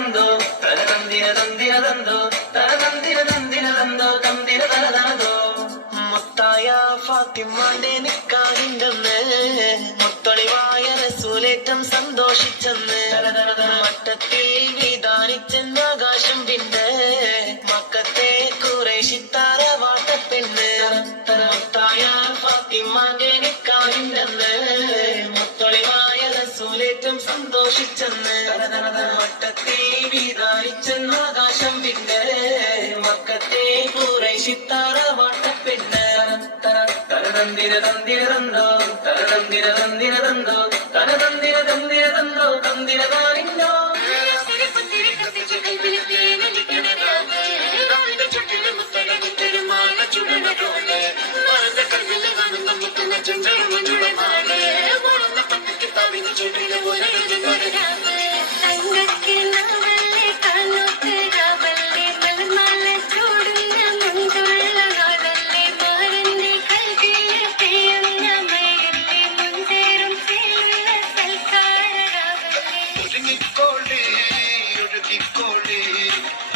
തന്തോ തനതന്തിര തന്തിര തന്തോ തനതന്തിര തന്തിര തന്തോ തന്തിര തനതനതോ. മുത്തായ ഫാത്തിമാന്റെ നിക്കാഹിന്റെന്ന് മുത്തൊളിവായ റസൂലേറ്റം സന്തോഷിച്ചെന്ന് മട്ടത്തിൽ വിധാനിച്ചെന്ന് ആകാശം പിന്നെ മക്കത്തെ ഖുറൈശിത്താര വാട്ടപ്പെണ്ണ്. മുത്തായ ഫാത്തിമാന്റെ നിക്കാഹിന്റെന്ന് മുത്തൊളിവായ റസൂലേറ്റം സന്തോഷിച്ചെന്ന് മട്ടത്തിൽ വിധാനിച്ചെന്ന് ആകാശം പിന്നെ മക്കത്തെ ഖുറൈശിത്താര വാട്ടപ്പെണ്ണ്. തനതന്തിര തന്തിര തന്തോ തനതന്തിര തന്തിര തന്തോ തനതന്തിര തന്തിര തന്തോ തന്തിര താനിന്നോ.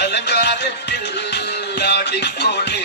അലങ്കാരത്തിൽ ആടിക്കോളേ